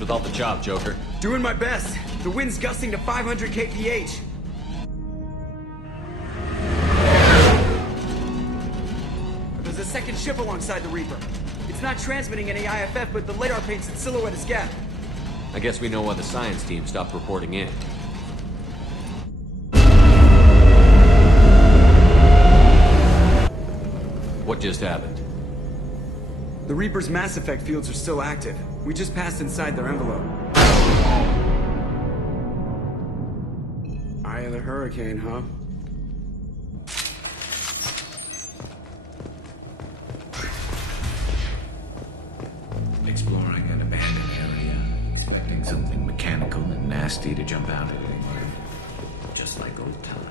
with all the chop, Joker. Doing my best. The wind's gusting to 500 kph. There's a second ship alongside the Reaper. It's not transmitting any IFF, but the radar paints its silhouette as Gap. I guess we know why the science team stopped reporting in. What just happened? The Reaper's mass effect fields are still active. We just passed inside their envelope. Eye of the hurricane, huh? Exploring an abandoned area, expecting something mechanical and nasty to jump out at anyone. Just like old times.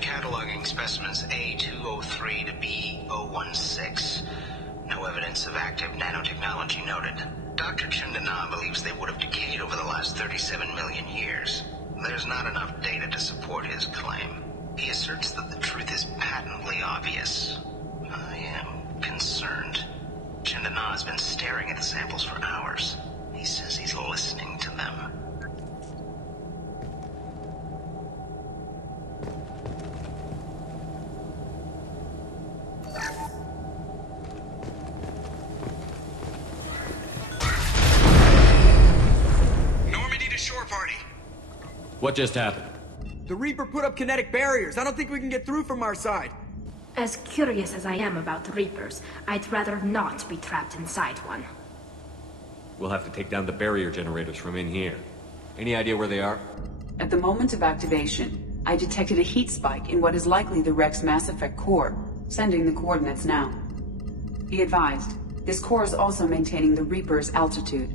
Cataloging specimens A203 to B016. No evidence of active nanotechnology noted. Dr. Chandana believes they would have decayed over the last 37 million years. There's not enough data to support his claim. He asserts that the truth is patently obvious. I am concerned. Chandana has been staring at the samples for hours. He says he's listening to them. What just happened? The Reaper put up kinetic barriers. I don't think we can get through from our side. As curious as I am about the Reapers, I'd rather not be trapped inside one. We'll have to take down the barrier generators from in here. Any idea where they are? At the moment of activation, I detected a heat spike in what is likely the Rex Mass Effect core, sending the coordinates now. Be advised, this core is also maintaining the Reaper's altitude.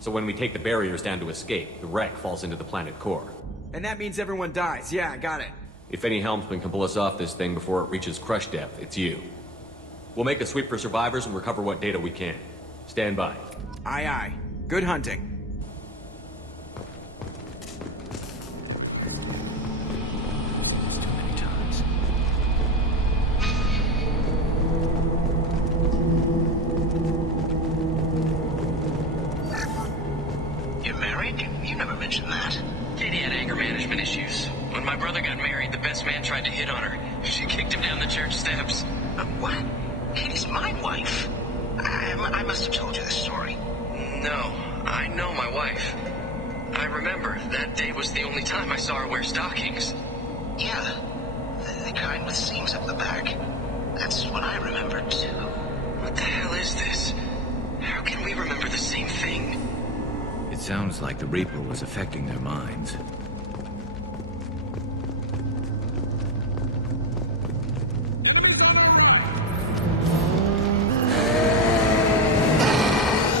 So when we take the barriers down to escape, the wreck falls into the planet core. And that means everyone dies. Yeah, I got it. If any helmsman can pull us off this thing before it reaches crush depth, it's you. We'll make a sweep for survivors and recover what data we can. Stand by. Aye, aye. Good hunting. You're married? You never mentioned that. Katie had anger management issues. When my brother got married, the best man tried to hit on her. She kicked him down the church steps. What? Katie's my wife. I must have told you this story. No, I know my wife. I remember that day was the only time I saw her wear stockings. Yeah, the kind with seams up the back. That's what I remember too. What the hell is this? How can we remember the same thing? It sounds like the Reaper was affecting their minds.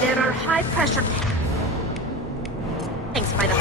There are high-pressure tanks by the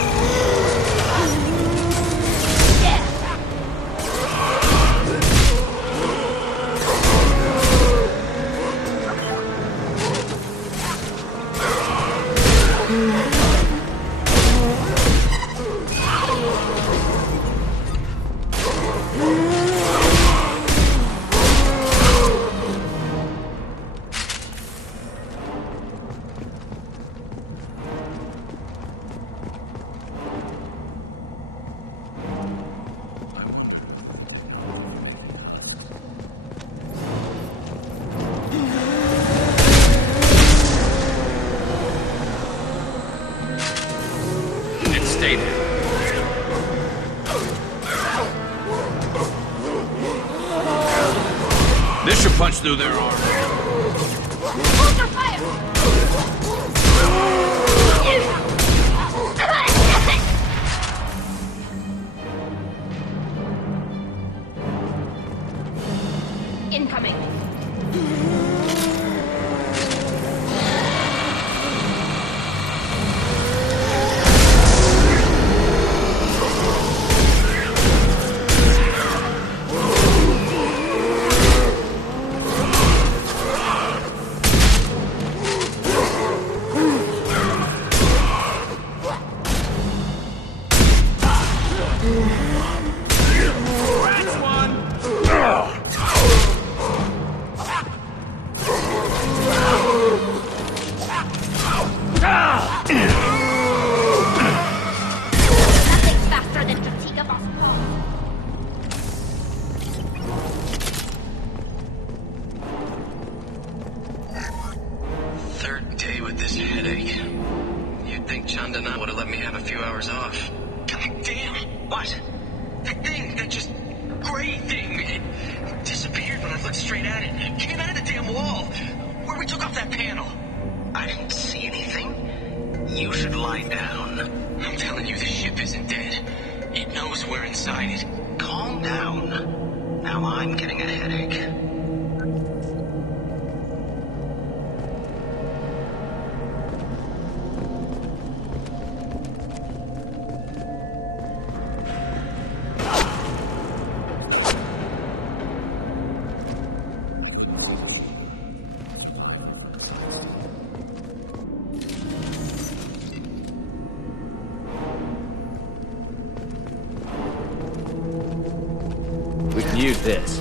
Stay there. This should punch through their armor. Hold your fire! Incoming. Nothing's faster than fatigue of us. Third day with this headache. You'd think Chandana would have let me have a few hours off. God damn! What? That thing, that just gray thing, it disappeared when I looked straight at it. It came out of the damn wall, where we took off that panel. I didn't see anything. You should lie down. I'm telling you, the ship isn't dead. It knows we're inside it. Calm down. Now I'm getting a headache. We can use this.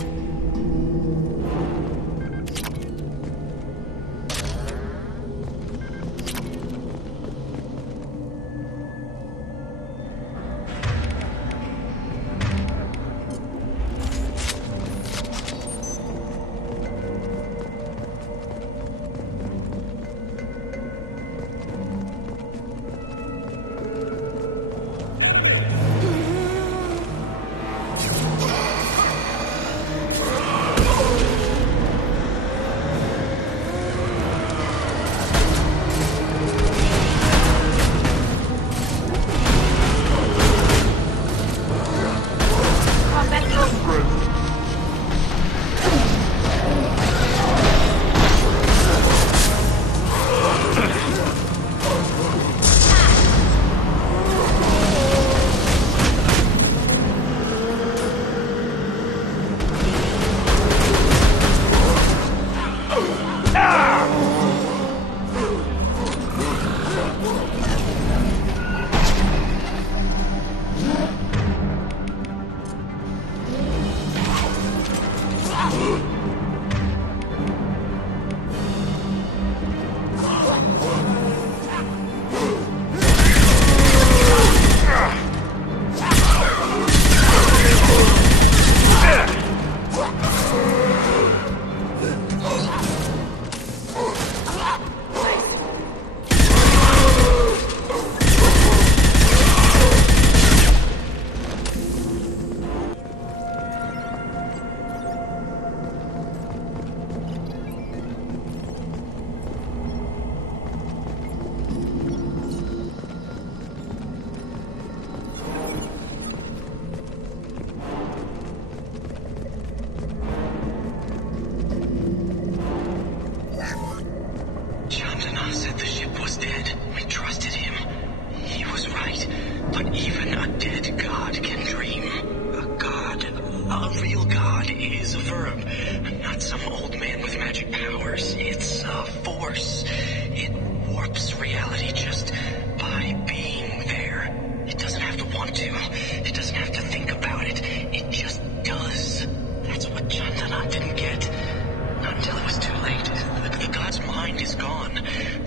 Is gone,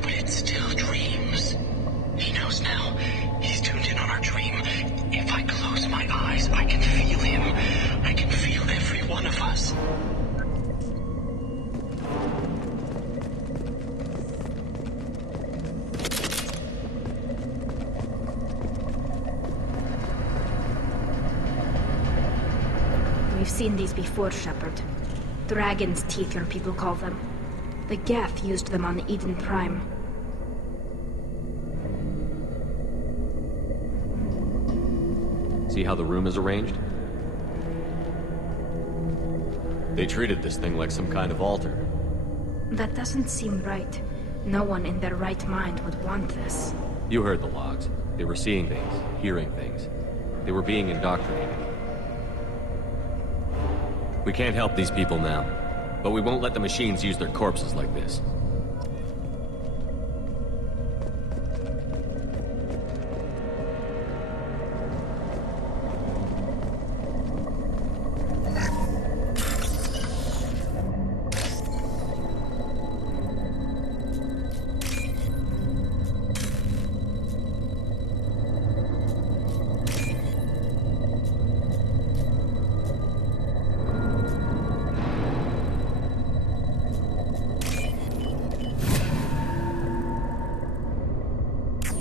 but it still dreams. seen these before, Shepard. Dragon's teeth, your people call them. The Geth used them on Eden Prime. See how the room is arranged? They treated this thing like some kind of altar. That doesn't seem right. No one in their right mind would want this. You heard the logs. They were seeing things, hearing things. They were being indoctrinated. We can't help these people now, but we won't let the machines use their corpses like this.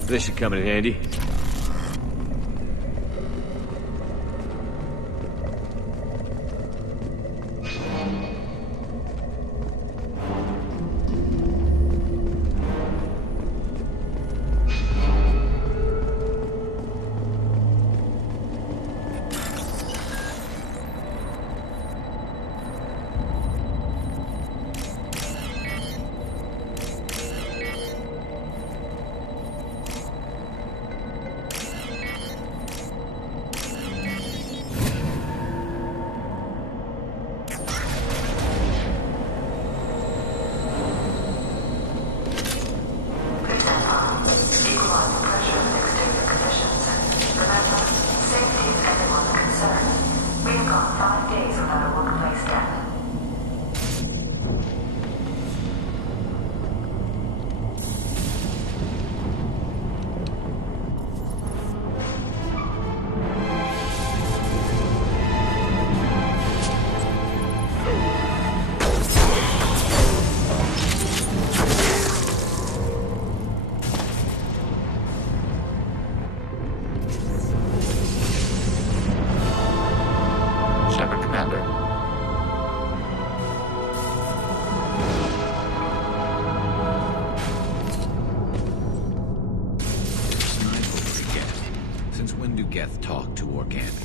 This should come in handy. Shepard, Commander. Snipe over Geth. Since when do Geth talk to organics?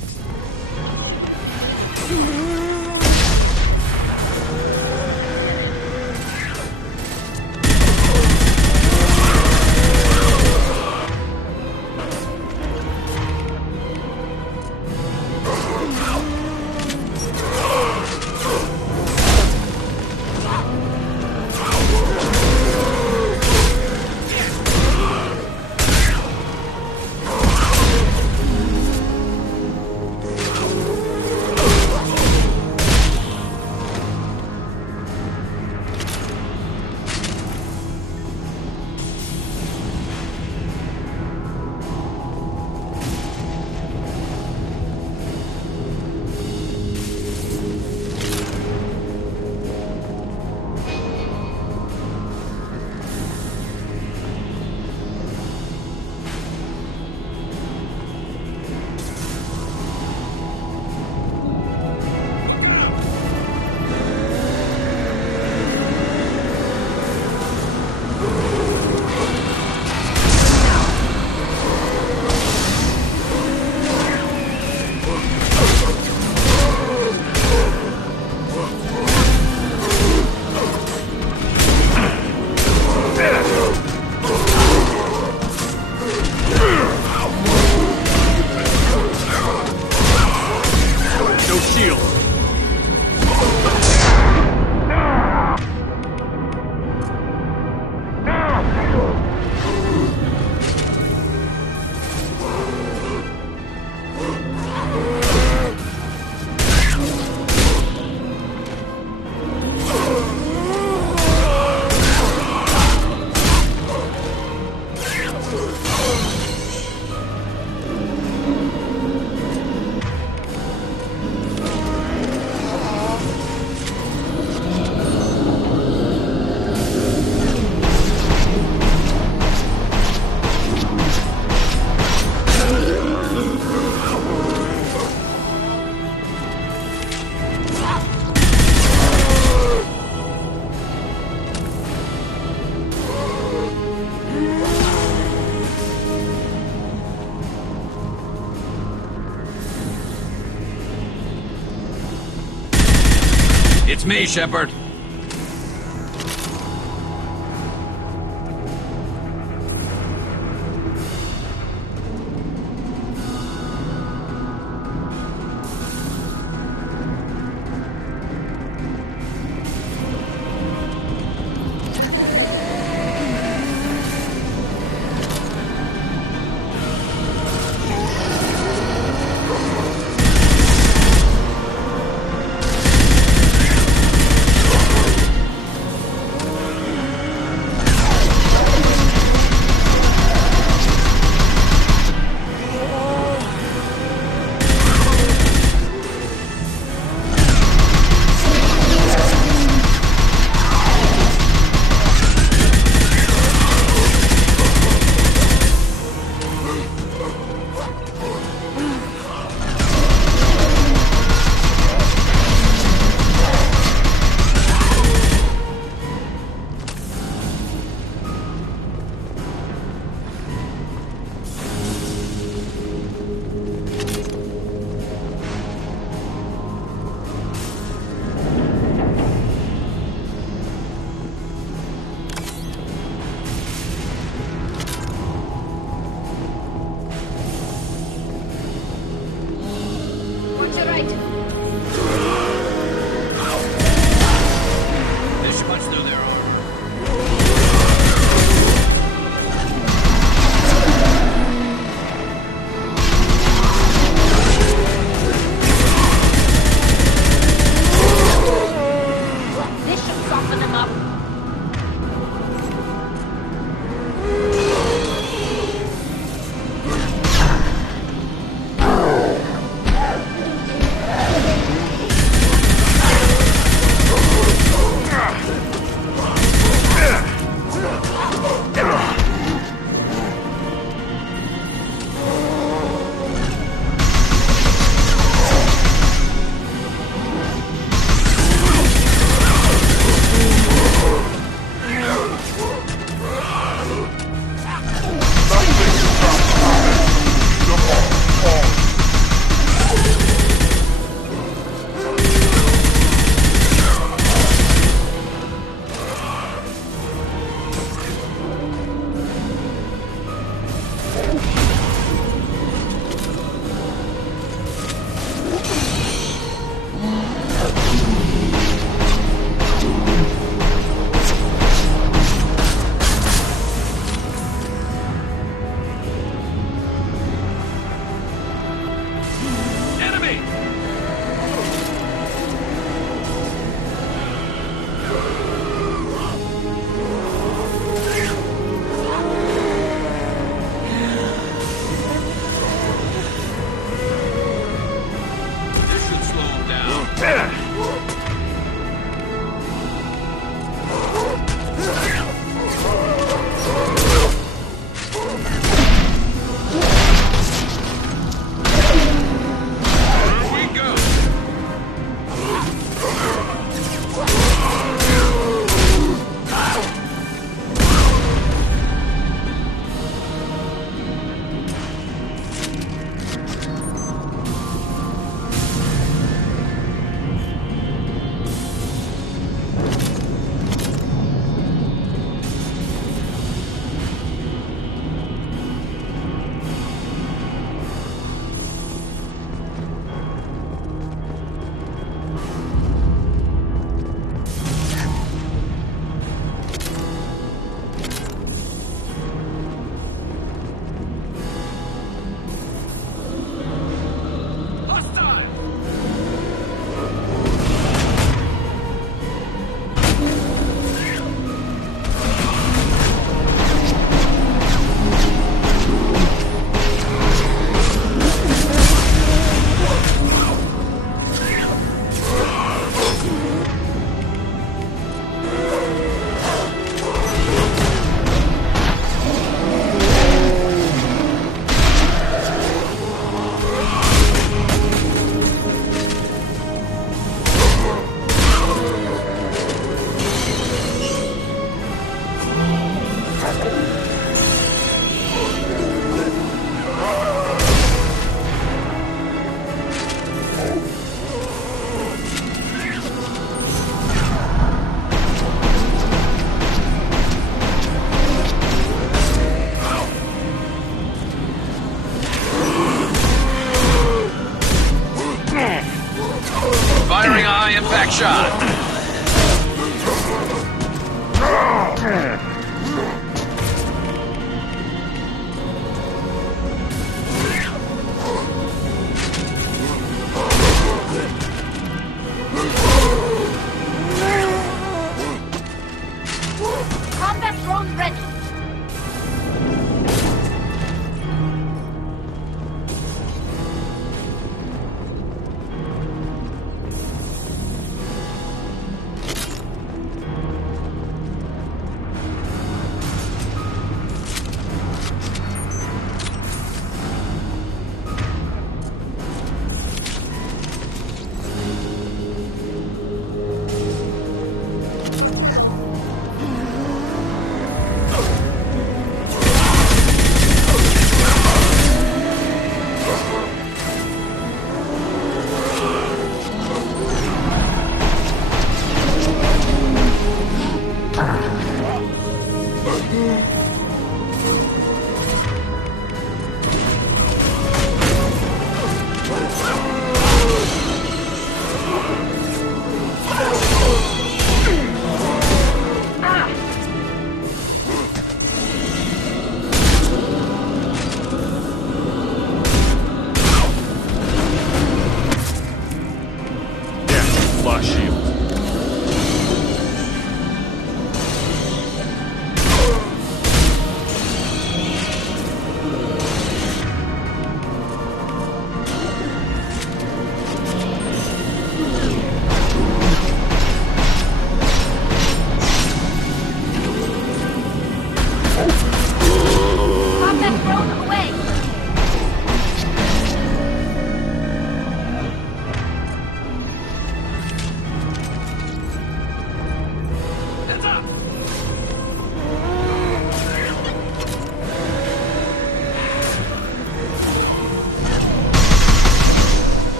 It's me, Shepard. Combat drone ready.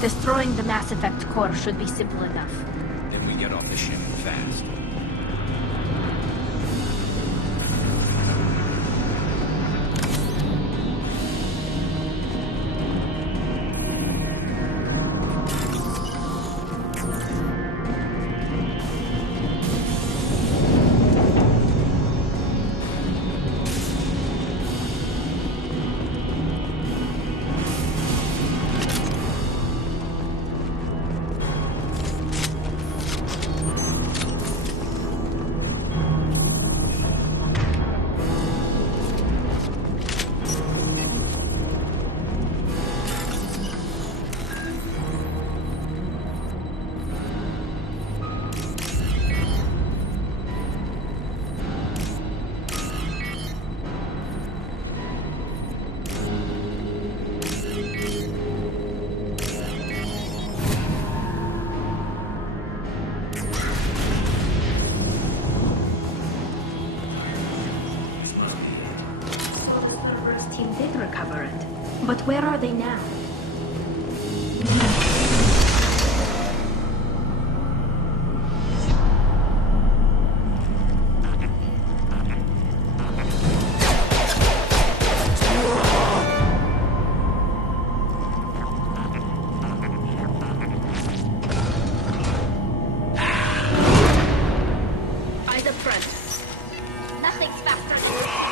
Destroying the Mass Effect core should be simple enough. Then we get off the ship fast. Team did recover it. But where are they now? Eyes up front. Nothing's faster than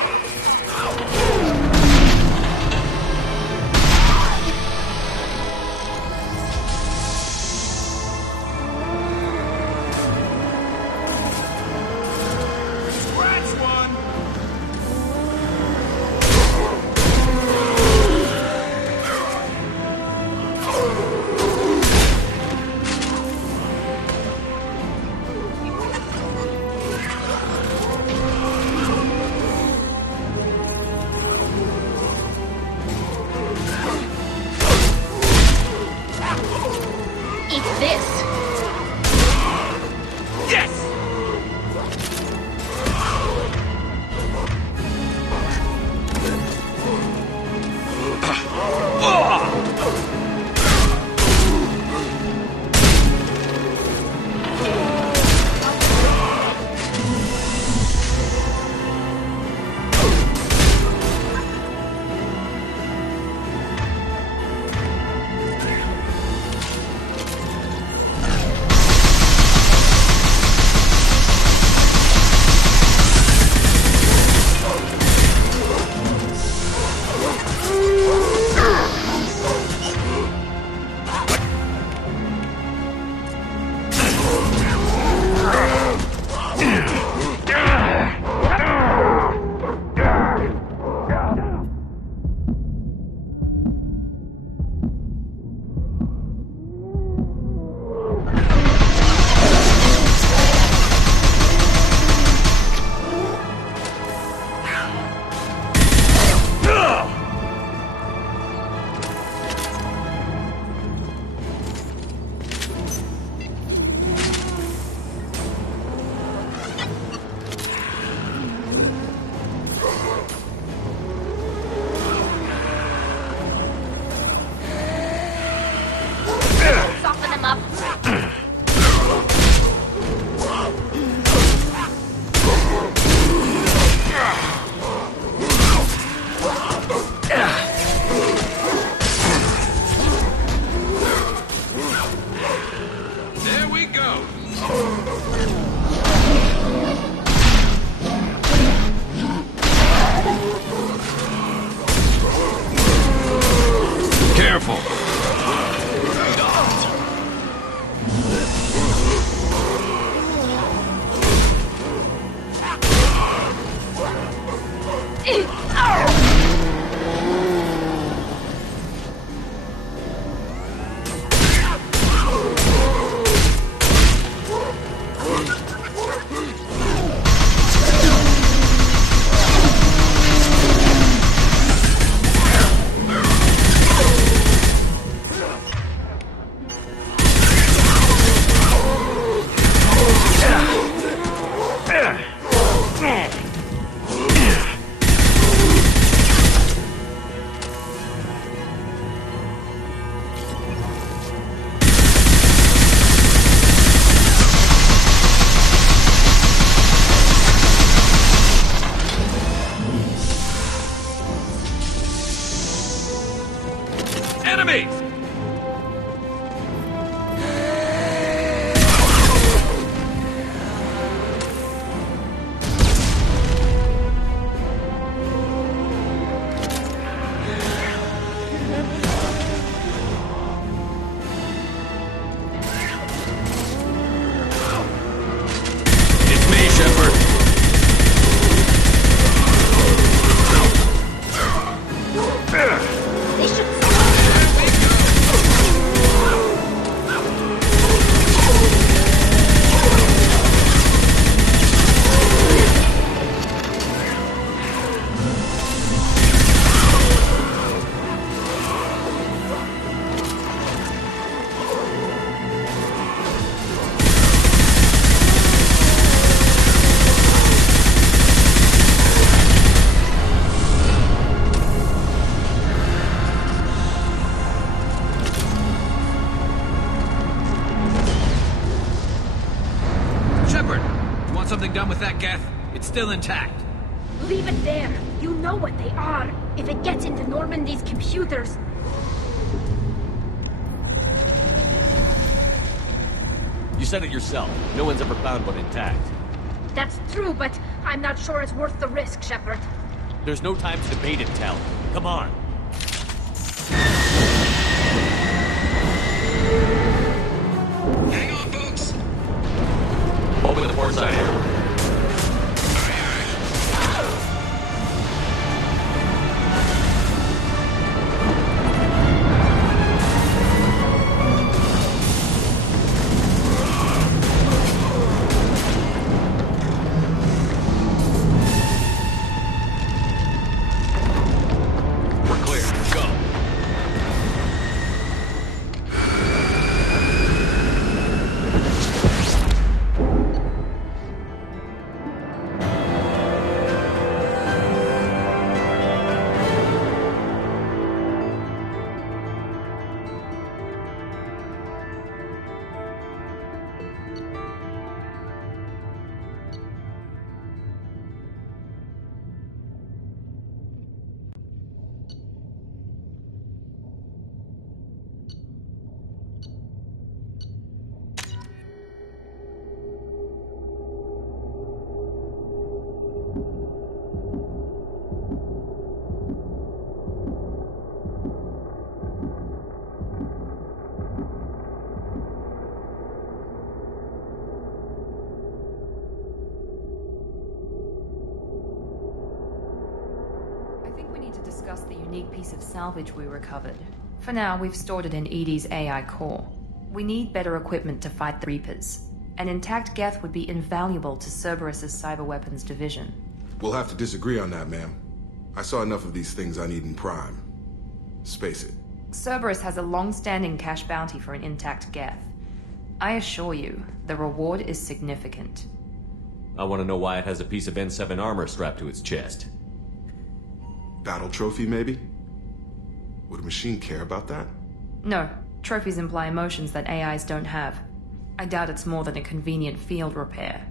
Want something done with that, Geth? It's still intact. Leave it there. You know what they are. If it gets into Normandy's computers... You said it yourself. No one's ever found one intact. That's true, but I'm not sure it's worth the risk, Shepard. There's no time to debate it, Tell. Come on. Hang on, folks! Open the port side here. Discuss the unique piece of salvage we recovered. For now, we've stored it in EDI's AI core. We need better equipment to fight the Reapers. An intact Geth would be invaluable to Cerberus's cyber weapons division. We'll have to disagree on that, ma'am. I saw enough of these things I need in Prime. Space it. Cerberus has a long-standing cash bounty for an intact Geth. I assure you, the reward is significant. I want to know why it has a piece of N7 armor strapped to its chest. Battle trophy, maybe? Would a machine care about that? No. Trophies imply emotions that AIs don't have. I doubt it's more than a convenient field repair.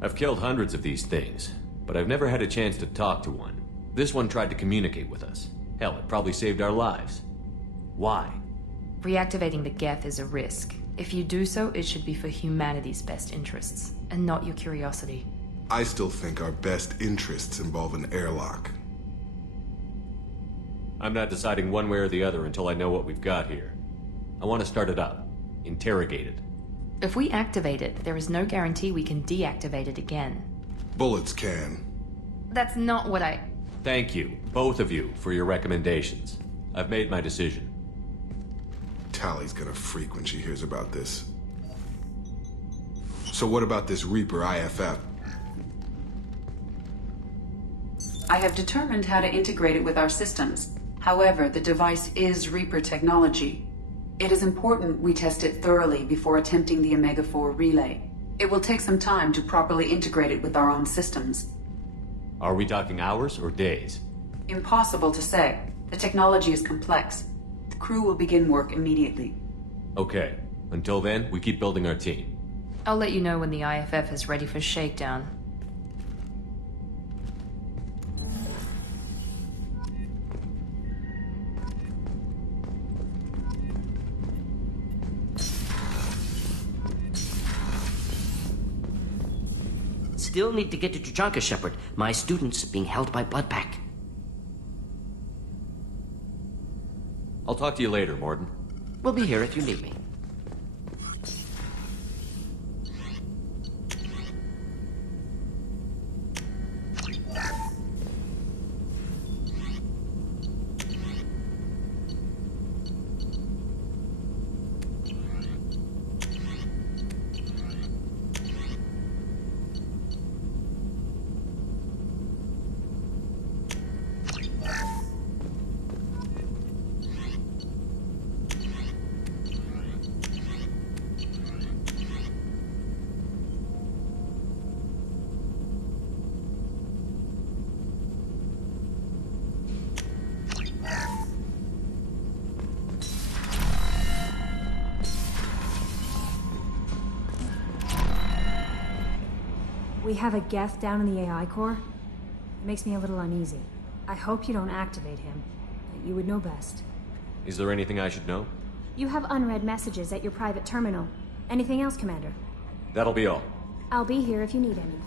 I've killed hundreds of these things, but I've never had a chance to talk to one. This one tried to communicate with us. Hell, it probably saved our lives. Why? Reactivating the Geth is a risk. If you do so, it should be for humanity's best interests, and not your curiosity. I still think our best interests involve an airlock. I'm not deciding one way or the other until I know what we've got here. I want to start it up. Interrogate it. If we activate it, there is no guarantee we can deactivate it again. Bullets can. That's not what I... Thank you, both of you, for your recommendations. I've made my decision. Tally's gonna freak when she hears about this. So what about this Reaper IFF? I have determined how to integrate it with our systems. However, the device is Reaper technology. It is important we test it thoroughly before attempting the Omega-4 relay. It will take some time to properly integrate it with our own systems. Are we talking hours or days? Impossible to say. The technology is complex. The crew will begin work immediately. Okay. Until then, we keep building our team. I'll let you know when the IFF is ready for shakedown. Still need to get to Tuchanka, Shepard. My student's being held by Bloodpack. I'll talk to you later, Morton. We'll be here if you need me. We have a Geth down in the AI core. It makes me a little uneasy. I hope you don't activate him, but you would know best. Is there anything I should know? You have unread messages at your private terminal. Anything else, Commander? That'll be all. I'll be here if you need anything.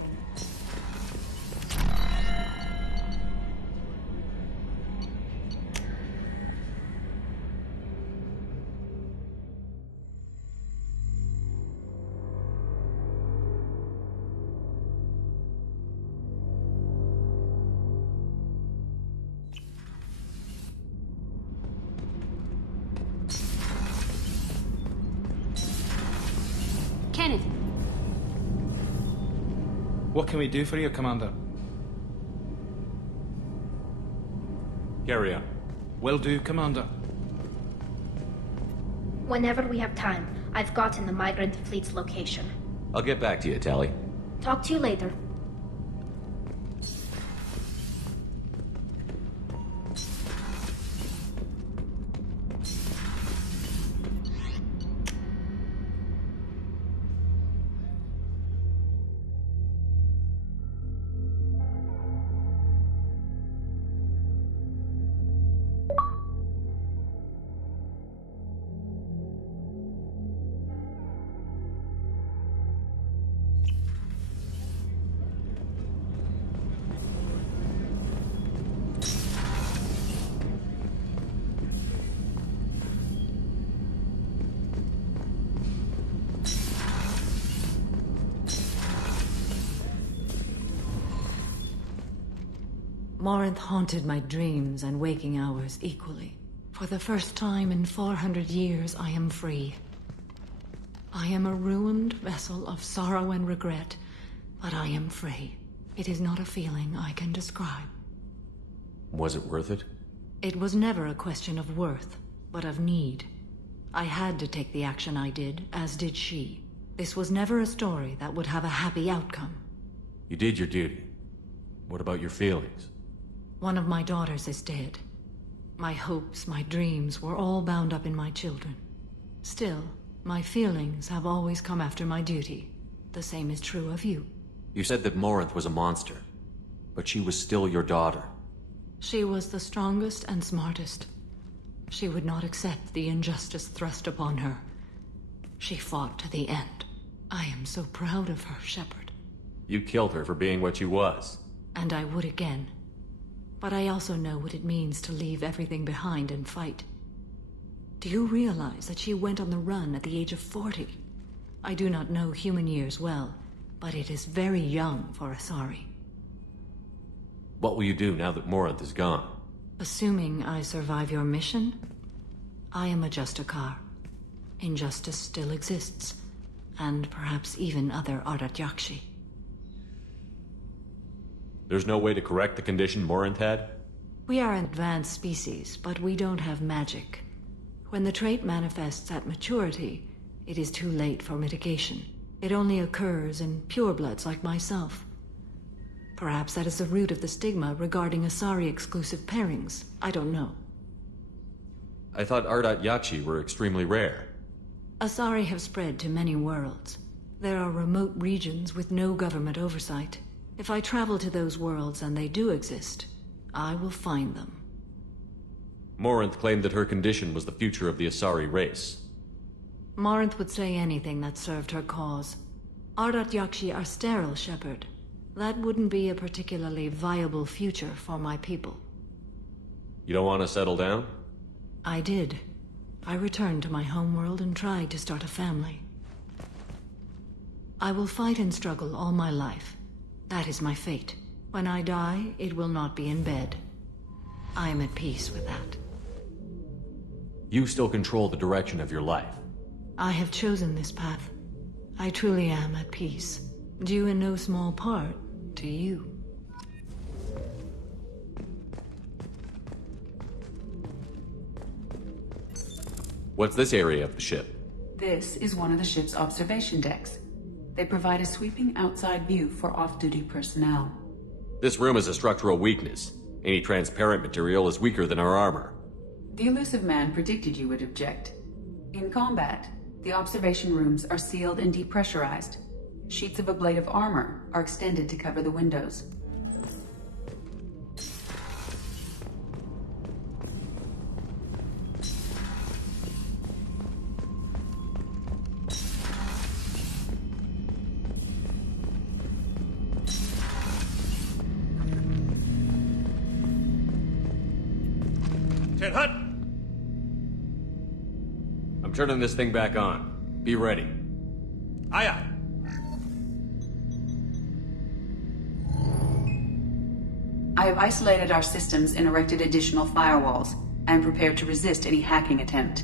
Kenneth. What can we do for you, Commander? Carry on. Will do, Commander. Whenever we have time, I've gotten the migrant fleet's location. I'll get back to you, Tally. Talk to you later. Morinth haunted my dreams and waking hours equally. For the first time in 400 years, I am free. I am a ruined vessel of sorrow and regret, but I am free. It is not a feeling I can describe. Was it worth it? It was never a question of worth, but of need. I had to take the action I did, as did she. This was never a story that would have a happy outcome. You did your duty. What about your feelings? One of my daughters is dead. My hopes, my dreams were all bound up in my children. Still, my feelings have always come after my duty. The same is true of you. You said that Morinth was a monster, but she was still your daughter. She was the strongest and smartest. She would not accept the injustice thrust upon her. She fought to the end. I am so proud of her, Shepard. You killed her for being what she was. And I would again. But I also know what it means to leave everything behind and fight. Do you realize that she went on the run at the age of 40? I do not know human years well, but it is very young for Asari. What will you do now that Morinth is gone? Assuming I survive your mission, I am a Justicar. Injustice still exists, and perhaps even other Ardat Yakshi. There's no way to correct the condition Morinth had? We are an advanced species, but we don't have magic. When the trait manifests at maturity, it is too late for mitigation. It only occurs in purebloods like myself. Perhaps that is the root of the stigma regarding Asari-exclusive pairings. I don't know. I thought Ardat Yakshi were extremely rare. Asari have spread to many worlds. There are remote regions with no government oversight. If I travel to those worlds, and they do exist, I will find them. Morinth claimed that her condition was the future of the Asari race. Morinth would say anything that served her cause. Ardat Yakshi are sterile, Shepard. That wouldn't be a particularly viable future for my people. You don't want to settle down? I did. I returned to my homeworld and tried to start a family. I will fight and struggle all my life. That is my fate. When I die, it will not be in bed. I am at peace with that. You still control the direction of your life. I have chosen this path. I truly am at peace. Due in no small part to you. What's this area of the ship? This is one of the ship's observation decks. They provide a sweeping outside view for off-duty personnel. This room is a structural weakness. Any transparent material is weaker than our armor. The elusive man predicted you would object. In combat, the observation rooms are sealed and depressurized. Sheets of ablative armor are extended to cover the windows. I'm turning this thing back on. Be ready. Aye, aye. I have isolated our systems and erected additional firewalls. I am prepared to resist any hacking attempt.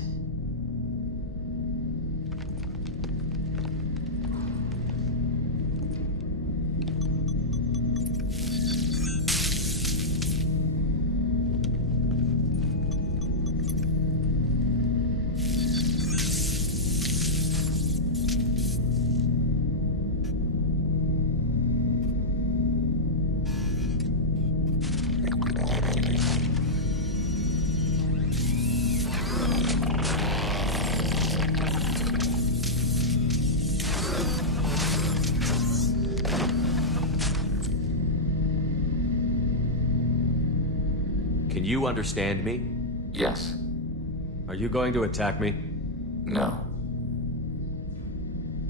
Can you understand me? Yes. Are you going to attack me? No.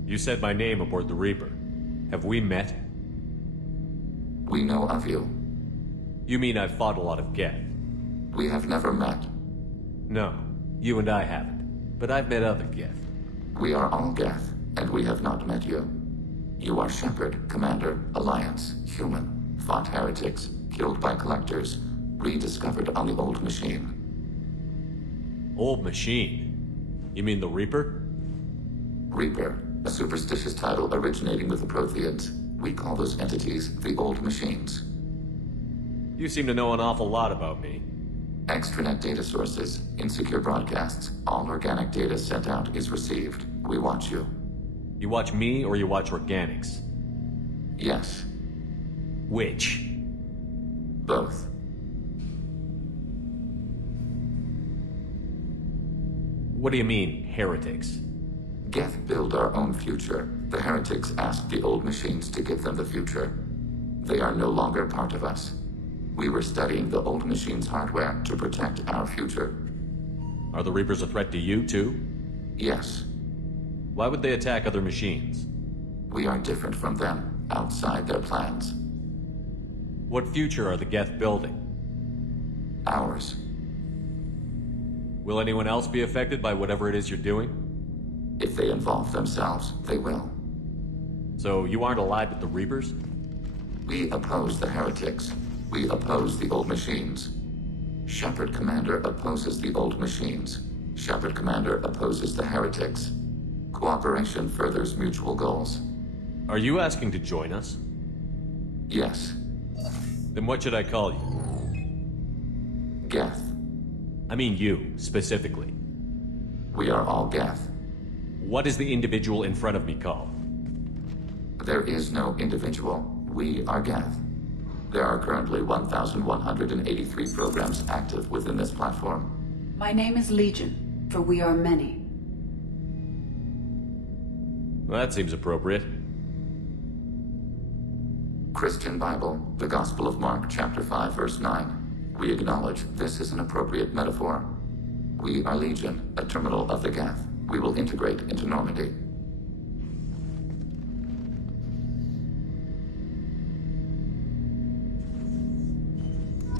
You said my name aboard the Reaper. Have we met? We know of you. You mean I've fought a lot of Geth? We have never met. No, you and I haven't. But I've met other Geth. We are all Geth, and we have not met you. You are Shepard, Commander, Alliance, human, fought heretics, killed by collectors, rediscovered on the old machine. Old machine? You mean the Reaper? Reaper, a superstitious title originating with the Protheans. We call those entities the old machines. You seem to know an awful lot about me. Extranet data sources, insecure broadcasts, all organic data sent out is received. We watch you. You watch me or you watch organics? Yes. Which? Both. What do you mean, heretics? Geth build our own future. The heretics asked the old machines to give them the future. They are no longer part of us. We were studying the old machines' hardware to protect our future. Are the Reapers a threat to you, too? Yes. Why would they attack other machines? We are different from them, outside their plans. What future are the Geth building? Ours. Will anyone else be affected by whatever it is you're doing? If they involve themselves, they will. So you aren't allied with the Reapers? We oppose the heretics. We oppose the old machines. Shepard Commander opposes the old machines. Shepard Commander opposes the heretics. Cooperation furthers mutual goals. Are you asking to join us? Yes. Then what should I call you? Geth. I mean you, specifically. We are all Geth. What is the individual in front of me called? There is no individual. We are Geth. There are currently 1,183 programs active within this platform. My name is Legion, for we are many. Well, that seems appropriate. Christian Bible, the Gospel of Mark, chapter 5, verse 9. We acknowledge this is an appropriate metaphor. We are Legion, a terminal of the Geth. We will integrate into Normandy.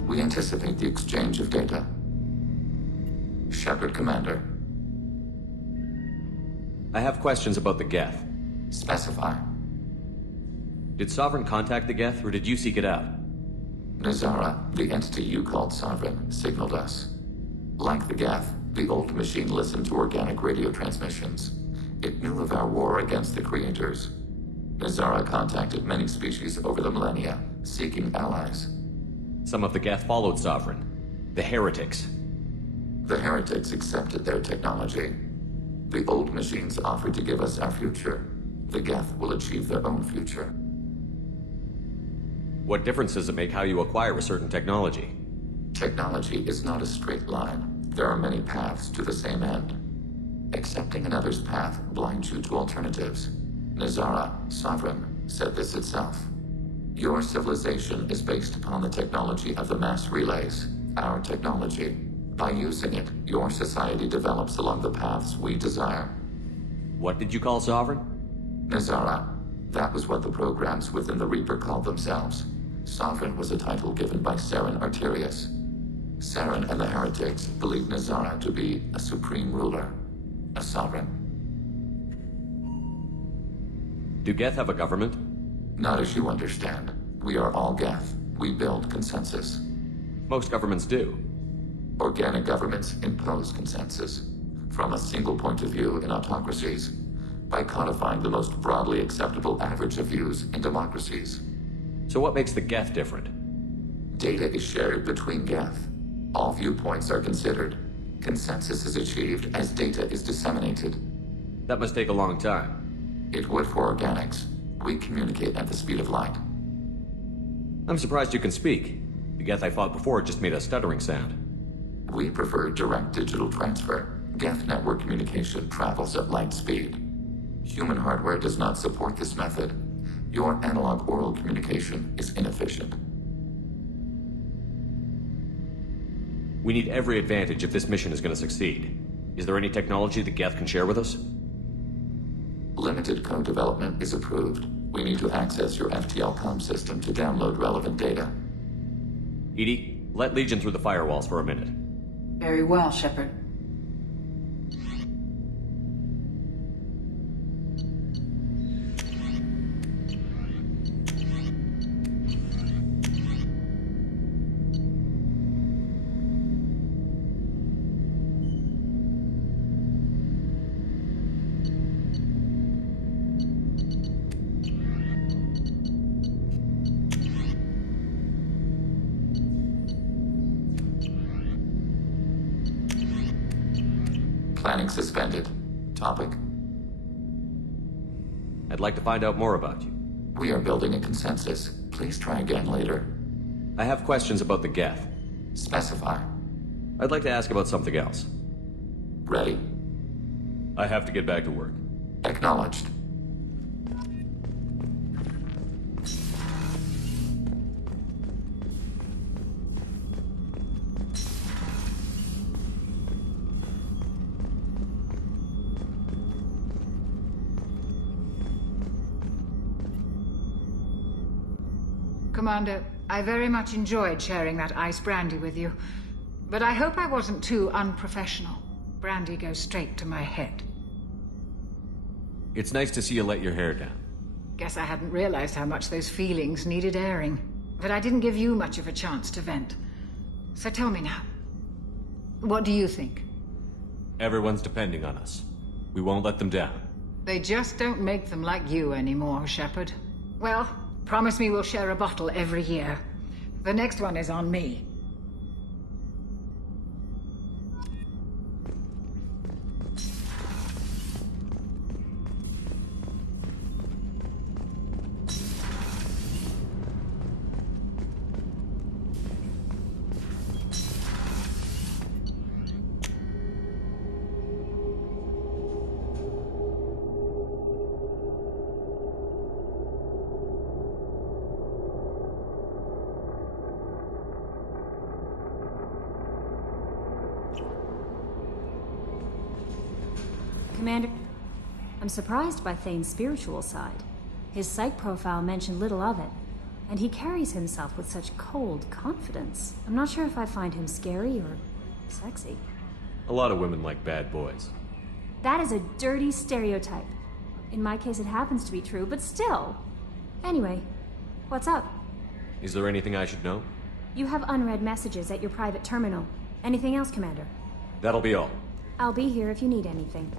We anticipate the exchange of data. Shepard Commander. I have questions about the Geth. Specify. Did Sovereign contact the Geth, or did you seek it out? Nazara, the entity you called Sovereign, signaled us. Like the Geth, the old machine listened to organic radio transmissions. It knew of our war against the Creators. Nazara contacted many species over the millennia, seeking allies. Some of the Geth followed Sovereign. The heretics. The heretics accepted their technology. The old machines offered to give us our future. The Geth will achieve their own future. What difference does it make how you acquire a certain technology? Technology is not a straight line. There are many paths to the same end. Accepting another's path blinds you to alternatives. Nazara, Sovereign, said this itself. Your civilization is based upon the technology of the mass relays, our technology. By using it, your society develops along the paths we desire. What did you call Sovereign? Nazara. That was what the programs within the Reaper called themselves. Sovereign was a title given by Saren Arterius. Saren and the heretics believed Nazara to be a supreme ruler, a sovereign. Do Geth have a government? Not as you understand. We are all Geth. We build consensus. Most governments do. Organic governments impose consensus. From a single point of view in autocracies, by codifying the most broadly acceptable average of views in democracies. So what makes the Geth different? Data is shared between Geth. All viewpoints are considered. Consensus is achieved as data is disseminated. That must take a long time. It would for organics. We communicate at the speed of light. I'm surprised you can speak. The Geth I fought before just made a stuttering sound. We prefer direct digital transfer. Geth network communication travels at light speed. Human hardware does not support this method. Your analog oral communication is inefficient. We need every advantage if this mission is going to succeed. Is there any technology the Geth can share with us? Limited code development is approved. We need to access your FTL comm system to download relevant data. EDI, let Legion through the firewalls for a minute. Very well, Shepard. Planning suspended. Topic? I'd like to find out more about you. We are building a consensus. Please try again later. I have questions about the Geth. Specify. I'd like to ask about something else. Ready. I have to get back to work. Acknowledged. Commander, I very much enjoyed sharing that ice brandy with you. But I hope I wasn't too unprofessional. Brandy goes straight to my head. It's nice to see you let your hair down. Guess I hadn't realized how much those feelings needed airing. But I didn't give you much of a chance to vent. So tell me now. What do you think? Everyone's depending on us. We won't let them down. They just don't make them like you anymore, Shepard. Well, promise me we'll share a bottle every year. The next one is on me. Commander, I'm surprised by Thane's spiritual side. His psych profile mentioned little of it, and he carries himself with such cold confidence. I'm not sure if I find him scary or sexy. A lot of women like bad boys. That is a dirty stereotype. In my case, it happens to be true, but still. Anyway, what's up? Is there anything I should know? You have unread messages at your private terminal. Anything else, Commander? That'll be all. I'll be here if you need anything.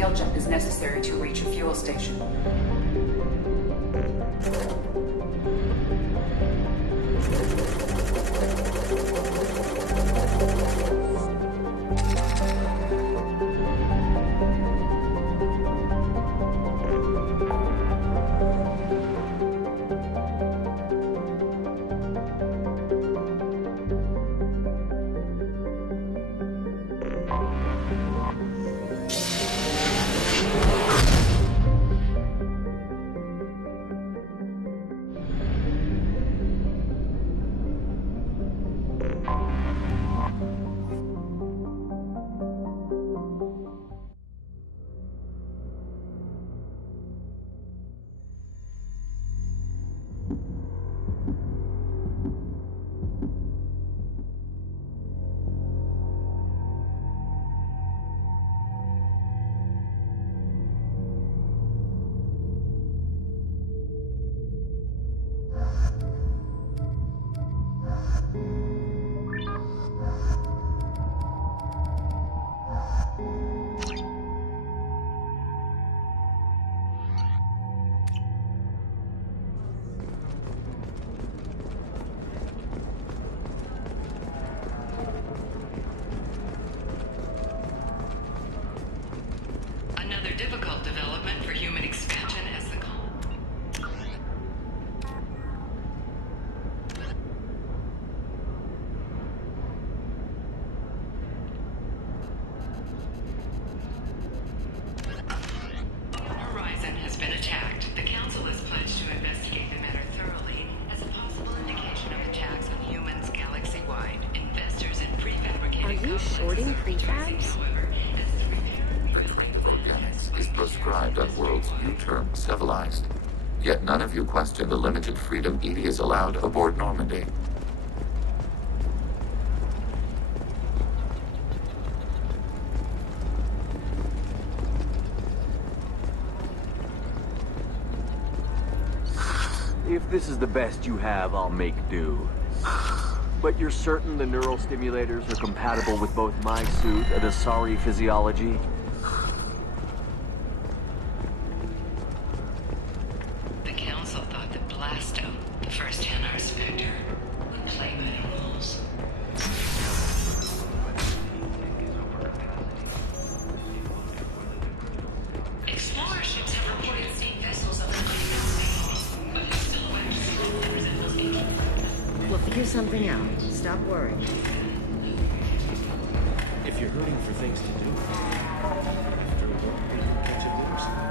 scale jump is necessary to reach a fuel station. Another difficult development for human expansion as the Horizon has been attacked. The Council is pledged to investigate the matter thoroughly as a possible indication of attacks on humans galaxy-wide. Investors in prefabricated Are you shorting prefabs? Organics is proscribed on worlds you term civilized. Yet none of you question the limited freedom EDI is allowed aboard Normandy. If this is the best you have, I'll make do. But you're certain the neural stimulators are compatible with both my suit and Asari physiology? The Council thought that Blasto, the first Hanar's vector, would play by the rules. Explorer ships have reported seeing vessels of the We'll figure something out. Stop worrying. If you're hurting for things to do, after work, you can catch a glimpse of it.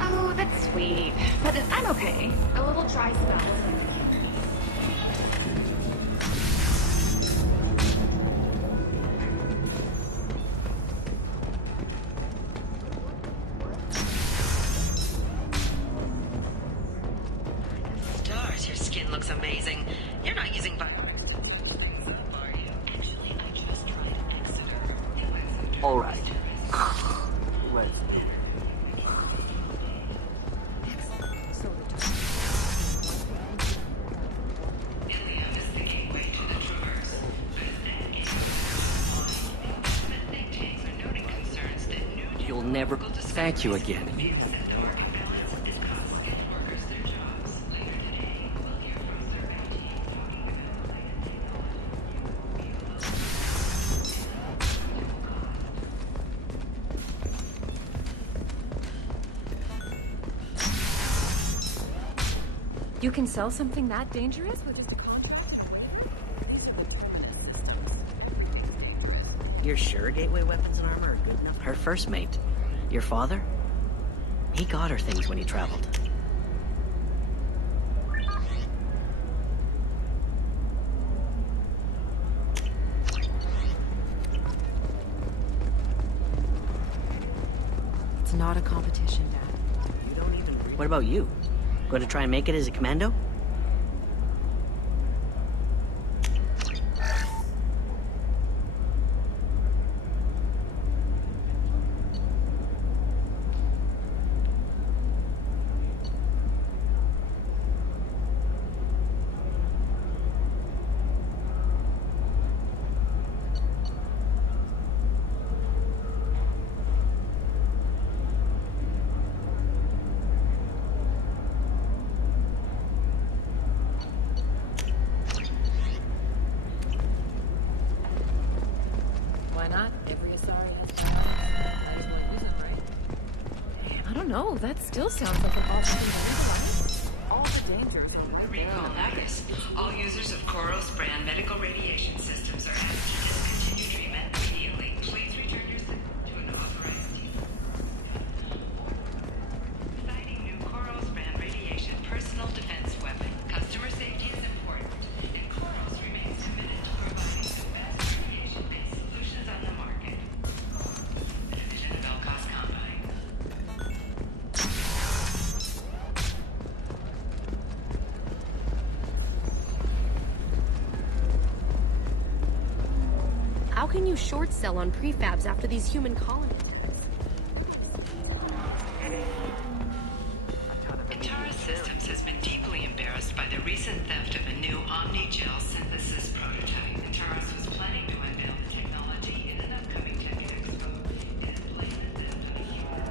Oh, that's sweet. But I'm okay. A little dry spell. Stars, your skin looks amazing. You're not using BioWare, are you? Actually, I just tried Exeter. All right. Let's do it. You'll never... Thank you again. You can sell something that dangerous with just a contract? You're sure gateway weapons and armor are good enough? Her first mate, your father? He got her things when he traveled. It's not a competition, Dad. You don't even... What about you? Going to try and make it as a commando? that still sounds like an awesome thing to All the dangers. The recall notice. All users of Koros brand medical radiation systems are asked to discontinue treatment immediately. Please return your system to an authorized team. Citing new Koros brand radiation personal defense weapon. Customer safety is important, and Koros remains committed to providing the best radiation-based solutions on the market. A division of Elcos Combine. How can you short sell on prefabs after these human colonies? Intara Systems has been deeply embarrassed by the recent theft of a new Omni-Gel synthesis prototype. Intaros was planning to unveil the technology in an upcoming Tech Expo. It is blamed the theft of a human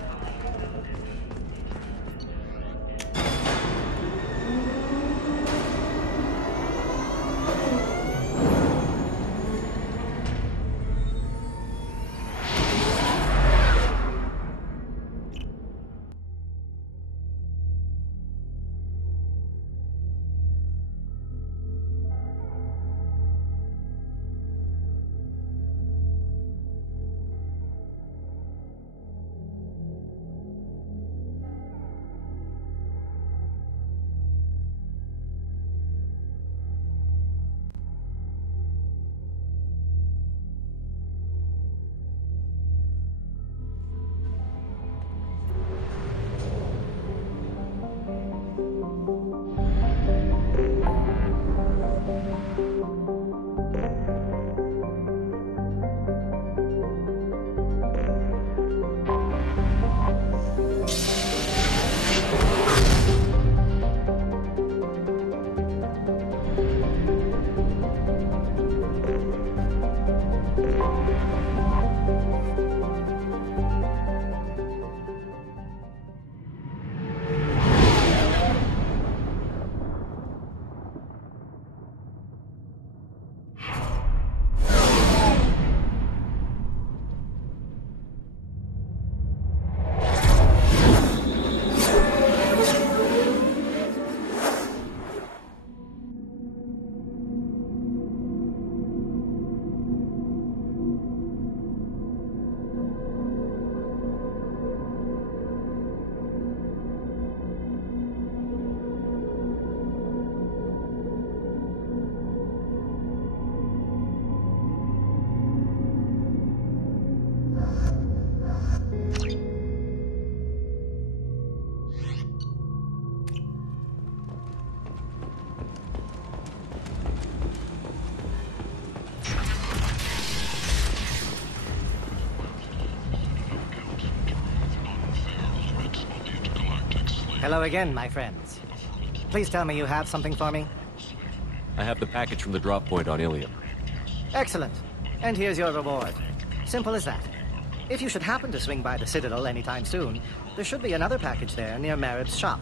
Hello again, my friends. Please tell me you have something for me. I have the package from the drop point on Ilium. Excellent. And here's your reward. Simple as that. If you should happen to swing by the Citadel anytime soon, there should be another package there near Marib's shop.